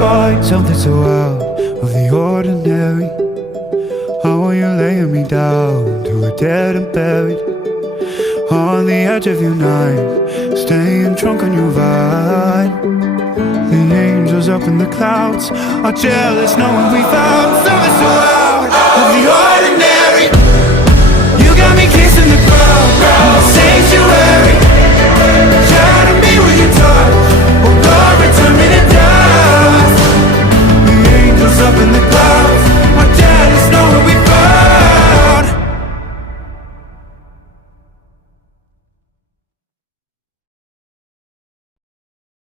find something so out of the ordinary. How are you laying me down to a dead and buried on the edge of your night, staying drunk on your vine. The angels up in the clouds are jealous knowing we found something so out of the ordinary.